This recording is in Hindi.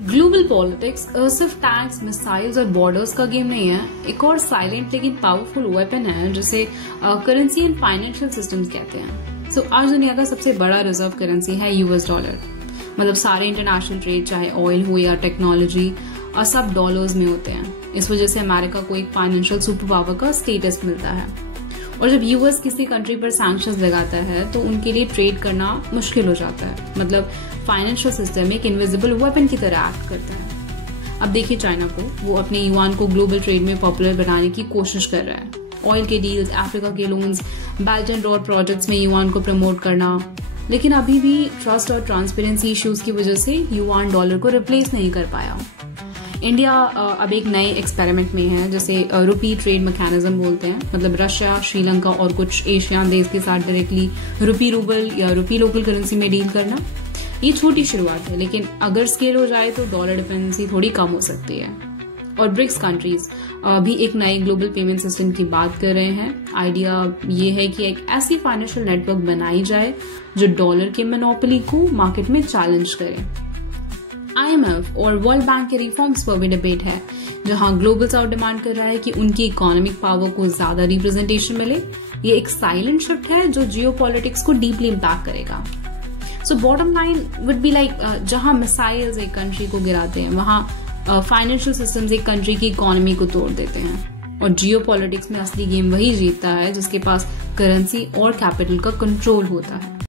ग्लोबल पॉलिटिक्स सिर्फ टैंक्स, मिसाइल्स और बॉर्डर्स का गेम नहीं है। एक और साइलेंट लेकिन पावरफुल वेपन है जिसे करेंसी एंड फाइनेंशियल सिस्टम्स कहते हैं। सो आज दुनिया का सबसे बड़ा रिजर्व करेंसी है यूएस डॉलर। मतलब सारे इंटरनेशनल ट्रेड, चाहे ऑयल हो या टेक्नोलॉजी, सब डॉलर्स में होते हैं। इस वजह से अमेरिका को एक फाइनेंशियल सुपर पावर का स्टेटस मिलता है। और जब यूएस किसी कंट्री पर सैंक्शंस लगाता है तो उनके लिए ट्रेड करना मुश्किल हो जाता है। मतलब फाइनेंशियल सिस्टम एक इनविजिबल वेपन की तरह एक्ट करता है। अब देखिए चाइना को, वो अपने युआन को ग्लोबल ट्रेड में पॉपुलर बनाने की कोशिश कर रहा है। ऑयल के डील्स, अफ्रीका के loans, belt and road projects में युआन को प्रमोट करना। लेकिन अभी भी ट्रस्ट और ट्रांसपेरेंसी इश्यूज की वजह से युआन डॉलर को रिप्लेस नहीं कर पाया। इंडिया अब एक नए एक्सपेरिमेंट में है जिसे रुपी ट्रेड मैकेनिज्म बोलते हैं। मतलब रशिया, श्रीलंका और कुछ एशियन देश के साथ डायरेक्टली रुपी रूबल या रुपी लोकल करेंसी में डील करना। ये छोटी शुरुआत है, लेकिन अगर स्केल हो जाए तो डॉलर डिपेंडेंसी थोड़ी कम हो सकती है। और ब्रिक्स कंट्रीज भी एक नए ग्लोबल पेमेंट सिस्टम की बात कर रहे हैं। आइडिया ये है कि एक ऐसी फाइनेंशियल नेटवर्क बनाई जाए जो डॉलर के मोनोपोली को मार्केट में चैलेंज करे। IMF और वर्ल्ड बैंक के रिफॉर्म्स पर भी डिबेट है, जहां ग्लोबल साउथ डिमांड कर रहा है कि उनकी इकोनॉमिक पावर को ज्यादा रिप्रेजेंटेशन मिले। ये एक साइलेंट शिफ्ट है जो जियोपॉलिटिक्स को डीपली इम्पैक्ट करेगा। So bottom line would be like, जहां मिसाइल्स एक कंट्री को गिराते हैं, वहां फाइनेंशियल सिस्टम्स एक कंट्री की इकोनॉमी को तोड़ देते हैं। और जियोपॉलिटिक्स में असली गेम वही जीतता है जिसके पास करेंसी और कैपिटल का कंट्रोल होता है।